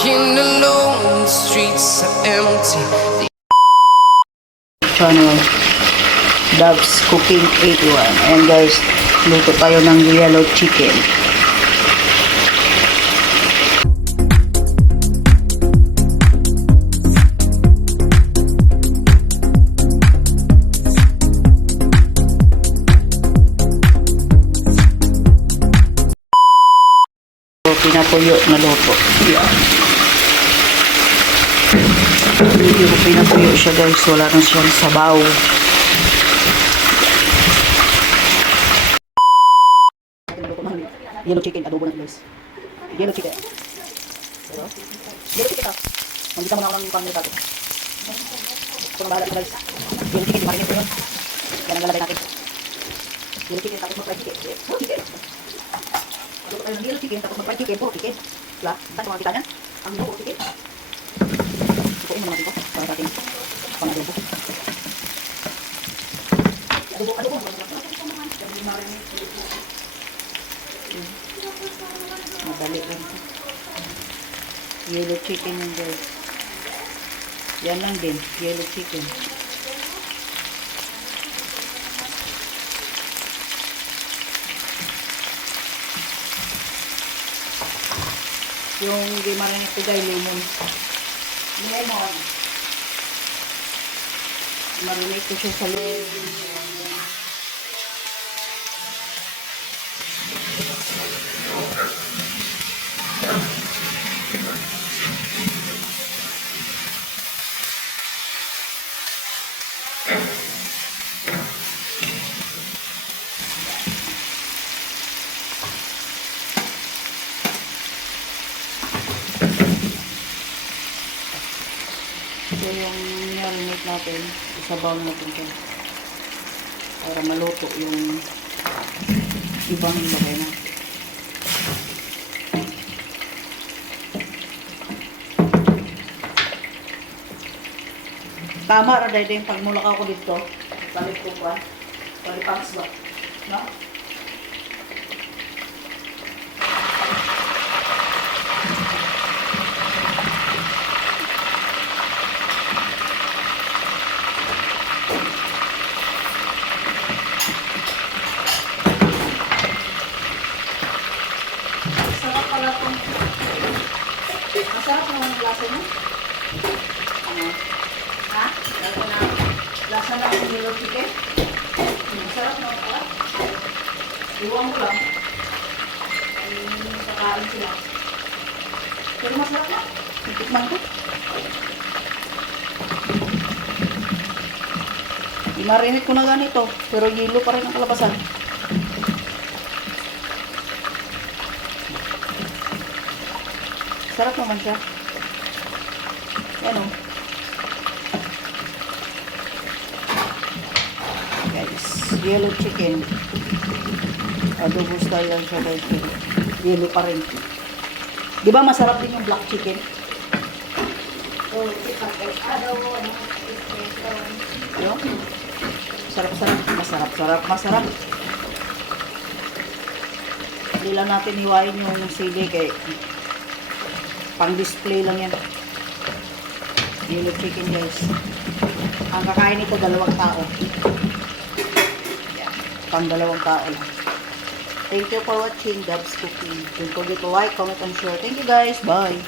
Walking alone, the streets are empty. Channel Doves Cooking 81. And guys, luto tayo ng yellow chicken. So, pinapuyo na luto. Yan. Hindi ko pinapuyo siya guys, wala na siyang sabaw. Yellow chicken, adobo na guys. Yellow chicken. Pero, yellow chicken ito. Nandito mo na ako ng pang nito. Ito na bahala ito guys. Yellow chicken, marinate ko yun. Yan ang lalagay natin. Yellow chicken, tapos mag-fried chicken. Puro chicken. Adobo tayo ng yellow chicken, tapos mag-fried chicken. Puro chicken. Diba? Saan sa mga kita niyan? Ang puro chicken. Sukuin mo naman ito para sa ating pang-adobo. Adobo. Madali lang. Yellow chicken yung guys. Yan lang din. Yellow chicken. Yung gimarinate ko guys, lemon. Marinate ko siya sa lemon. So yung marinate natin, isabaw natin siya para maluto yung ibang lagay natin. Tama ra dahil yung pagmulakaw ko dito. Balik ko pa. Palipangs ba? No? Sarap pala itong... Masarap naman ang lasa mo. Ano? Ha? Lasa na ang yellow chicken. Masarap naman pala. Iwan mo lang. Ay, kakain sila. Pero masarap na. Tikman ko. I-marinate ko na ganito. Pero yellow pa rin ang kalabasan. Sarap naman siya. Yan o. Guys, yellow chicken. Adobo style lang siya guys. Yellow pa rin. Di ba masarap din yung black chicken? Yun. Masarap. Hindi lang natin hiwain yung sili kay pang display lang yan. Yellow chicken guys. Ang kakain nito 2 tao. Yan. Pang 2 tao lang. Thank you for watching Doves Cooking. Don't forget to like, comment, and share. Thank you guys. Bye.